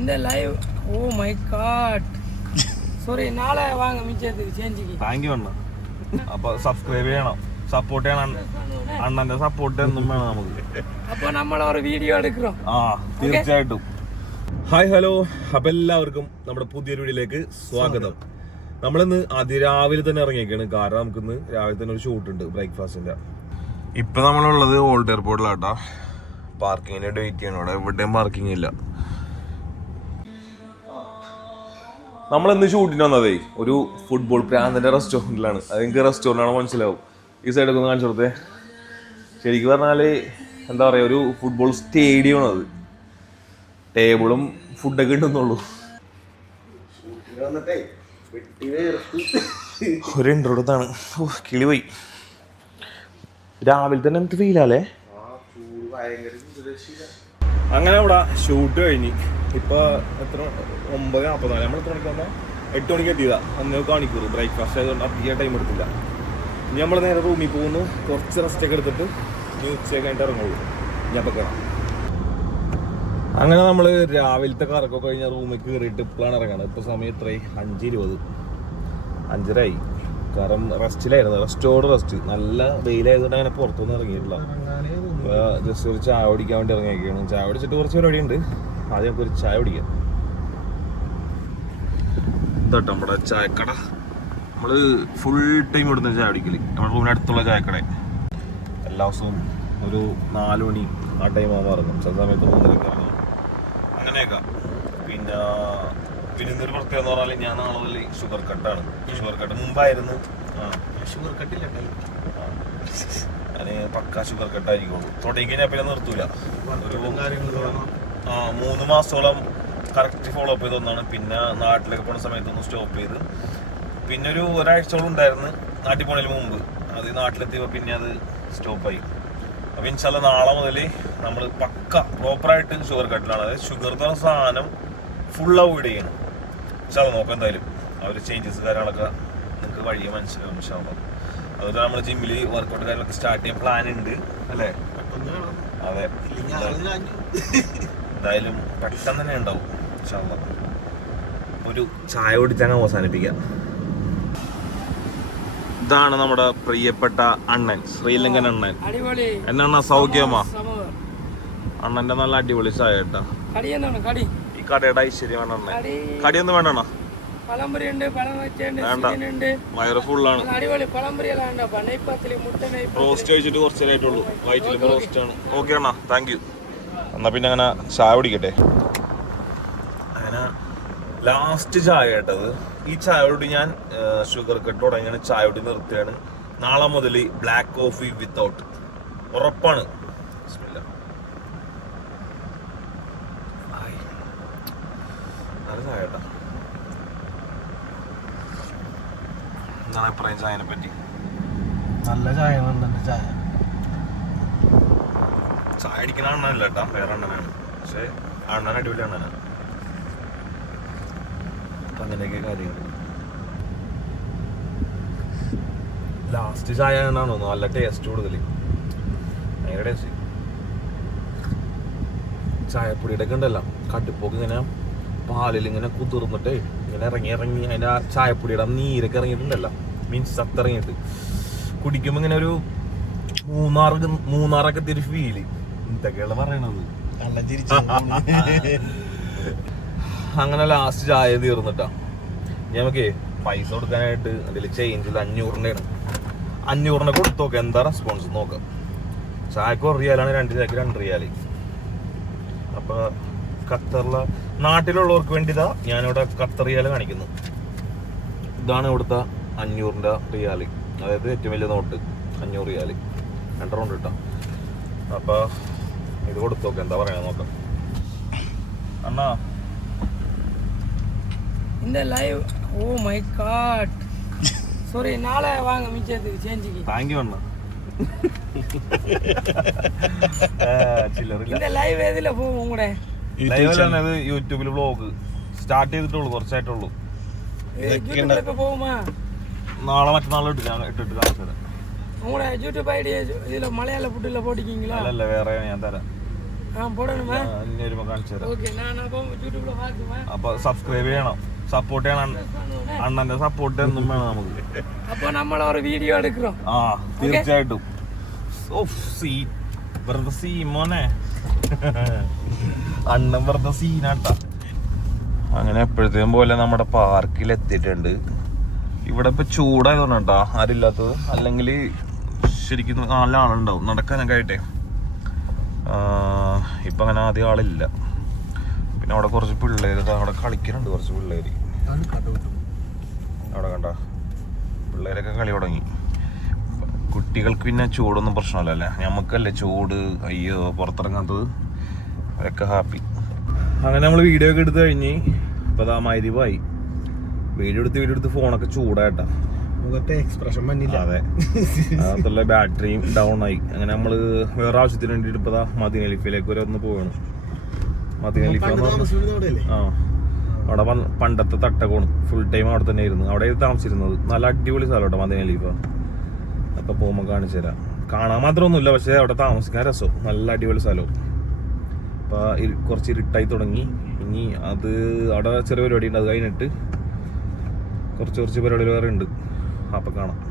இந்த live oh my god sorry നാളെ വാങ്ങാം മിച്ചത് ചേഞ്ചിക്ക് താങ്ക് യു അണ്ണ അപ്പൊ സബ്സ്ക്രൈബ് ചെയ്യണം. സപ്പോർട്ട് ചെയ്യണം. അണ്ണന്റെ സപ്പോർട്ട് എന്നും വേണം നമുക്ക്. അപ്പൊ നമ്മൾ ഒരു വീഡിയോ എടുക്കണം ആ തീർച്ചയായിട്ടും. ഹായ് ഹലോ അപ്പൊ എല്ലാവർക്കും നമ്മുടെ പുതിയൊരു വീഡിയോയിലേക്ക് സ്വാഗതം. നമ്മളിന്ന് അതിരാവിലെ തന്നെ ഇറങ്ങിയേക്കാണ്. കാരണം നമുക്ക് ഇന്ന് രാവിലെ തന്നെ ഒരു ഷൂട്ട് ഉണ്ട് ബ്രേക്ക്ഫാസ്റ്റിന്റെ ഇപ്പൊ നമ്മളുള്ളത് ഓൾഡ് എയർപോർട്ടിലാട്ടാ പാർക്കിങ്ങിന് വെയിറ്റ് ചെയ്യണം. അവിടെ എവിടെയും പാർക്കിംഗ് ഇല്ല. നമ്മൾ ഇന്ന് ഷൂട്ടിന് വന്നതേ ഒരു ഫുട്ബോൾ പ്രാന്തിന്റെ റെസ്റ്റോറന്റിലാണ് അത് എനിക്ക് ആണ് മനസ്സിലാവും. ഈ സൈഡൊക്കെ ഒന്ന് കാണിച്ചു കൊടുത്തേ. ശരിക്കും പറഞ്ഞാൽ എന്താ പറയാ ഒരു ഫുട്ബോൾ സ്റ്റേഡിയം ആണ് അത്. ടേബിളും ഫുഡൊക്കെ ഉണ്ടെന്നുള്ളൂ ഒരു ഇൻട്രോടത്താണ് കിളി പോയി. രാവിലെ തന്നെ എന്ത് ഫീലാലേ അങ്ങനെ അവിടെ ഷൂട്ട് കഴിഞ്ഞ്. ഇപ്പൊ എത്ര ഒമ്പത് നാൽപ്പത്തിനാല് നമ്മൾ എത്ര മണിക്ക് വന്നാൽ എട്ട് മണിക്ക് എത്തിയതാ. അന്ന് കാണിക്കൂർ ബ്രേക്ക്ഫാസ്റ്റ് ആയതുകൊണ്ട് അധികം ടൈം എടുത്തില്ല. ഇനി നമ്മൾ നേരെ റൂമിൽ പോകുന്നു. കുറച്ച് റെസ്റ്റ് ഒക്കെ എടുത്തിട്ട് ഇനി ഉച്ചയൊക്കെ കഴിഞ്ഞിട്ട് ഇറങ്ങുള്ളൂ. ഞാൻ കയറാം അങ്ങനെ നമ്മൾ രാവിലത്തെ കറക്കൊക്കെ കഴിഞ്ഞാൽ റൂമിൽ കയറിയിട്ട് ഇപ്പോഴാണ് ഇറങ്ങുന്നത് ഇപ്പോൾ സമയം എത്രയായി അഞ്ച് ഇരുപത് അഞ്ചരായി കാരണം റെസ്റ്റിലായിരുന്നു റെസ്റ്റോട് റെസ്റ്റ് നല്ല വെയിലായതുകൊണ്ട് അങ്ങനെ പുറത്തൊന്നും ഇറങ്ങിയിട്ടില്ല. ജസ്റ്റ് ഒരു ചായ കുടിക്കാൻ വേണ്ടി ഇറങ്ങിയൊക്കെയാണ് ചായ കുടിച്ചിട്ട് കുറച്ച് പരിപാടി ഉണ്ട് ആദ്യം നമുക്കൊരു ചായ കുടിക്കാം. ഇതാട്ടോ നമ്മുടെ ചായക്കട. നമ്മൾ ഫുൾ ടൈം ഇവിടുന്ന് ചായ കുടിക്കൽ. നമ്മുടെ റൂമിന് അടുത്തുള്ള ചായക്കട. എല്ലാ ദിവസവും ഒരു നാല് മണി ആ ടൈം ഇറങ്ങും. ചില സമയത്ത് മൂന്നരക്കാണ് അങ്ങനെയൊക്കെ. പിന്നെ പിന്നെ ഇന്നൊരു പ്രത്യേകത എന്ന് പറഞ്ഞാൽ ഞാൻ നാളെ മുതൽ ഷുഗർ കട്ടാണ് ഷുഗർ കട്ട് മുമ്പായിരുന്നു. ഷുഗർ കട്ടില്ല ഞാൻ പക്കാ ഷുഗർ കട്ടായിരിക്കുള്ളൂ തുടങ്ങി കഴിഞ്ഞാൽ പിന്നെ നിർത്തൂല. ഒരു മൂന്ന് മാസത്തോളം കറക്റ്റ് ഫോളോ അപ്പ് ചെയ്ത ഒന്നാണ് പിന്നെ നാട്ടിലേക്ക് പോണ സമയത്തൊന്ന് സ്റ്റോപ്പ് ചെയ്ത്. പിന്നെ ഒരു ഒരാഴ്ചയോളം ഉണ്ടായിരുന്നു നാട്ടിൽ പോണതിന് മുമ്പ്. അത് നാട്ടിലെത്തിയപ്പോൾ പിന്നെ അത് സ്റ്റോപ്പായി അപ്പോൾ ഇൻഷാല്ല നാളെ മുതൽ നമ്മൾ പക്ക പ്രോപ്പറായിട്ട് ഷുഗർ കട്ടിലാണ് അതായത് ഷുഗർ എന്ന് പറഞ്ഞ സാധനം ഫുൾ അവോയ്ഡ് ചെയ്യണം. ഇൻഷാല്ല നോക്കാം എന്തായാലും. ആ ഒരു ചേഞ്ചസ് കാര്യങ്ങളൊക്കെ നിങ്ങൾക്ക് വഴിയെ മനസ്സിലാവും ഇൻഷാല്ല അതുപോലെ നമ്മൾ ജിമ്മിൽ വർക്കൗട്ട് കാര്യങ്ങളൊക്കെ സ്റ്റാർട്ട് ചെയ്യാൻ പ്ലാൻ ഉണ്ട് അല്ലേ? അതെ. എന്തായാലും പെട്ടെന്ന് തന്നെ ഉണ്ടാവും ഇൻഷാല്ല ഒരു ചായ കുടിച്ചങ്ങ് അവസാനിപ്പിക്കാം ഇതാണ് നമ്മുടെ പ്രിയപ്പെട്ട അണ്ണൻ ശ്രീലങ്കൻ അണ്ണൻ. അടിപൊളി. എന്നാണ് സൗഖ്യമാ? അണ്ണന്റെ നല്ല അടിപൊളി ചായ കേട്ടാ. കടി എന്താണ്? കടി? ഈ കടയുടെ ഐശ്വര്യമാണ് അണ്ണൻ. കടിയൊന്നും വേണ്ടണ്ണ പഴംപൊരി ഉണ്ട് പഴം വെച്ചുണ്ട് വേണ്ട. ചിക്കൻ ഉണ്ട് വയറ് ഫുള്ളാണ്. റോസ്റ്റ് കഴിച്ചിട്ട് കുറച്ച് നേരമായിട്ടുള്ളൂ വയറ്റിൽ റോസ്റ്റ് ആണ്. Okay Anna. Thank you. എന്നാ പിന്നെ അങ്ങനെ ചായ കുടിക്കട്ടെ? അങ്ങനെ ലാസ്റ്റ് ചായ കേട്ടത് ഈ ചായയോട് ഞാൻ ഷുഗർ കട്ട് തുടങ്ങിയാണ് ചായയോട് നിർത്തുകയാണ് നാളെ മുതൽ ബ്ലാക്ക് കോഫി വിത്തൗട്ട് ഉറപ്പാണ്. നല്ല ചായ കേട്ടാ. എന്താണ് അഭിപ്രായം ചായനെ പറ്റി? നല്ല ചായ ചായ. ചായ അടിക്കുന്ന അണ്ണനല്ല കേട്ടാ വേറെ അണ്ണനാണ് പക്ഷെ അണ്ണൻ അടിപൊളി അണ്ണനാണ് അങ്ങനെയൊക്കെ കാര്യങ്ങൾ ലാസ്റ്റ് ചായ ആണോ നല്ല ടേസ്റ്റ് കൂടുതൽ ഭയങ്കര ടേസ്റ്റ് ചായപ്പൊടിയുടെ ഒക്കെ ഉണ്ടല്ലോ കടുപ്പൊക്കെ ഇങ്ങനെ പാലിൽ ഇങ്ങനെ കുതിർന്നിട്ട് ഇങ്ങനെ ഇറങ്ങി ഇറങ്ങി അതിന്റെ ആ ചായപ്പൊടിയുടെ നീരൊക്കെ ഇറങ്ങിയിട്ടുണ്ടല്ലോ മീൻസ് ചത്തിറങ്ങിയിട്ട് കുടിക്കുമ്പോൾ ഇങ്ങനെ ഒരു മൂന്നാർക്ക് മൂന്നാറൊക്കെ തിരി ഫീൽ എന്തൊക്കെയാണ് പറയണത്. അങ്ങനെ ലാസ്റ്റ് ചായ തീർന്നിട്ടാ. ഇനി നമുക്ക് പൈസ കൊടുക്കാനായിട്ട് അതിൽ ചേഞ്ചിൽ അഞ്ഞൂറിന്റെയാണ് അഞ്ഞൂറിനെ കൊടുത്തു നോക്കാം എന്താ റെസ്പോൺസ് നോക്കാം. ചായക്ക് ഒരു റിയാലാണ് രണ്ട് ചായക്ക് രണ്ട് റിയാൽ. അപ്പൊ ഖത്തറിലെ നാട്ടിലുള്ളവർക്ക് വേണ്ടിതാ ഞാനിവിടെ ഖത്തർ റിയാൽ കാണിക്കുന്നു ഇതാണ് ഇവിടുത്തെ അഞ്ഞൂറിന്റെ റിയാൽ. അതായത് ഏറ്റവും വലിയ നോട്ട് അഞ്ഞൂറ് റിയാൽ. രണ്ട് റൗണ്ട് കിട്ടാം അപ്പൊ ഇത് കൊടുത്തു നോക്കാം എന്താ പറയാ നോക്കാം അണ്ണാ இந்த live oh my God sorry நாளை வாங்க மிச்சத்துக்கு சேஞ்சிக்கு താങ്ക് യു അണ്ണ ചില്ലറില്ല இந்த லைவ் எதுல போகும் உங்களோட ലൈവിലാണ് ഇത് യൂട്യൂബിൽ വ്ളോഗ് സ്റ്റാർട്ട് ചെയ്തിട്ടുള്ളൂ കുറച്ചായിട്ടുള്ളൂ யூடியூப்ல இப்ப போகுமா നാളെ മറ്റന്നാൾ ഇട്ട് ഞാൻ ഇട്ടിട്ട് കാണിച്ചു തരാം உங்களோட யூடியூப் ஐடி இதுல மலையாள ஃபுட்டில் போட்டிருக்கீங்களா അല്ലല്ല വേറെ ഞാൻ തരാം ஆ போடணுமா ആ, ഇനി വരുമ്പോ കാണിച്ചു തരാം ஓகே நான் அப்போ யூடியூப்ல பார்க்குவேன் അപ്പൊ സബ്സ്ക്രൈബ് ചെയ്യണം സപ്പോർട്ട് ചെയ്യണം അണ്ണ- അണ്ണന്റെ സപ്പോർട്ട് എന്നും വേണം നമുക്ക് அப்போ நம்மள ஒரு வீடியோ எடுக்கிறோம் ആ തീർച്ചയായിട്ടും ഓഫ് സീ വെറുതെ സീ മോനെ അണ്ണൻ വെറുതെ സീനാട്ടാ അങ്ങനെ എപ്പോഴത്തേയും പോലെ നമ്മുടെ പാർക്കിൽ എത്തിയിട്ടുണ്ട് ഇവിടെ ഇപ്പൊ ചൂടായതുകൊണ്ടാ ആരില്ലാത്തത് അല്ലെങ്കിൽ ശരിക്കും നല്ല ആളുണ്ടാവും നടക്കാനൊക്കെ ആയിട്ടേ. ഇപ്പം അങ്ങനെ ആദ്യം ആളില്ല. പിന്നെ അവിടെ കുറച്ച് പിള്ളേര് അവിടെ കളിക്കുന്നുണ്ട് കുറച്ച് പിള്ളേര്. അവിടെ കണ്ട? പിള്ളേരൊക്കെ കളി തുടങ്ങി. കുട്ടികൾക്ക് പിന്നെ ചൂടൊന്നും പ്രശ്നമല്ല അല്ലേ? നമുക്കല്ലേ ചൂട്. അയ്യോ പുറത്തിറങ്ങാത്തത്. അവരൊക്കെ ഹാപ്പി. അങ്ങനെ നമ്മൾ വീഡിയോ ഒക്കെ എടുത്തു കഴിഞ്ഞ് ഇപ്പം അതാ വീഡിയോ എടുത്ത് വീഡിയോ എടുത്ത് ഫോണൊക്കെ ചൂടായിട്ടാ മുഖത്തെ എക്സ്പ്രഷൻ മഞ്ഞില്ല. അതെ. അതുള്ള ബാറ്ററിയും ഡൗൺ ആയി. അങ്ങനെ നമ്മൾ വേറെ ആവശ്യത്തിന് വേണ്ടിയിട്ട് ഇപ്പൊ ദാ മദീന ലിഫിലേക്ക് വരെ ഒന്ന് പോവാണ്. മദീന ലിഫ് ആ. അവിടെ പണ്ടത്തെ തട്ടകോണ്. ഫുൾ ടൈം അവിടെ തന്നെ ആയിരുന്നു അവിടെ താമസിച്ചിരുന്നത്. നല്ല അടിപൊളി സ്ഥലം കേട്ടോ മദീന ലിഫ അപ്പൊ പോകുമ്പോൾ കാണിച്ചു തരാം. കാണാൻ മാത്രമൊന്നുമില്ല പക്ഷെ അവിടെ താമസിക്കാൻ രസം നല്ല അടിപൊളി സ്ഥലവും. അപ്പൊ കുറച്ച് ഇരുട്ടായി തുടങ്ങി. ഇനി അത് അവിടെ ചെറിയ പരിപാടി ഉണ്ട്. അത് കഴിഞ്ഞിട്ട് കുറച്ച് കുറച്ച് പരിപാടികൾ വേറെ ഉണ്ട്. അപ്പൊ കാണാം.